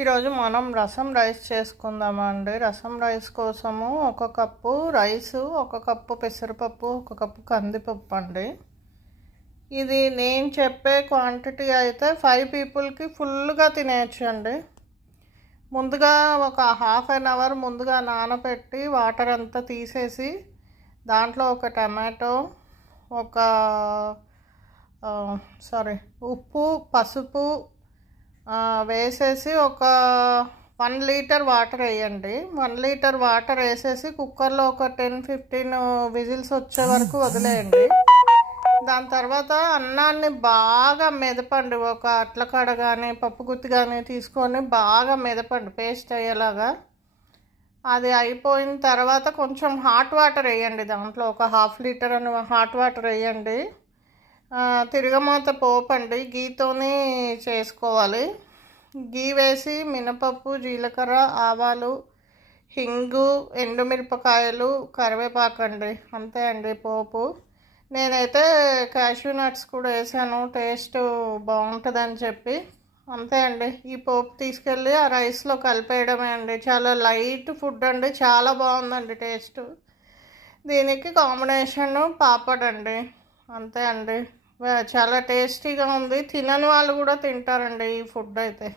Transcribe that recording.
ఈరోజు మనం రసం రైస్ చేసుకుందామండి. రసం రైస్ కోసము 1 కప్పు రైసు, 1 కప్పు పెసరపప్పు, 1 కప్పు కందిపప్పు అండి. ఇది నేను చెప్పే క్వాంటిటీ అయితే 5 పీపుల్కి ఫుల్గా తినేయచ్చు అండి. ముందుగా ఒక హాఫ్ అన్ అవర్ ముందుగా నానబెట్టి వాటర్ అంతా తీసేసి దాంట్లో ఒక టమాటో, ఒక ఉప్పు, పసుపు వేసేసి ఒక 1 లీటర్ వాటర్ వేయండి. 1 లీటర్ వాటర్ వేసేసి కుక్కర్లో ఒక 10-15 విజిల్స్ వచ్చే వరకు వదిలేయండి. దాని తర్వాత అన్నాన్ని బాగా మెదపండి. ఒక అట్లకాడ కానీ పప్పు గుత్తి కానీ తీసుకొని బాగా మెదపండి పేస్ట్ అయ్యేలాగా. అది అయిపోయిన తర్వాత కొంచెం హాట్ వాటర్ వేయండి. దాంట్లో ఒక 1/2 లీటర్ అని హాట్ వాటర్ వేయండి. తిరగమాత పోపండి, గీతోని చేసుకోవాలి. గీ వేసి మినపప్పు, జీలకర్ర, ఆవాలు, హింగు, ఎండుమిరపకాయలు, కరివేపాకండి. అంతే అండి పోపు. నేనైతే క్యాష్యూ నట్స్ కూడా వేసాను, టేస్ట్ బాగుంటుందని చెప్పి. అంతే అండి. ఈ పోపు తీసుకెళ్ళి ఆ రైస్లో కలిపేయడమే అండి. చాలా లైట్ ఫుడ్ అండి, చాలా బాగుందండి టేస్ట్. దీనికి కాంబినేషన్ పాపడ్ అండి. అంతే అండి, చాలా టేస్టీగా ఉంది. తినని వాళ్ళు కూడా తింటారండి ఈ ఫుడ్ అయితే.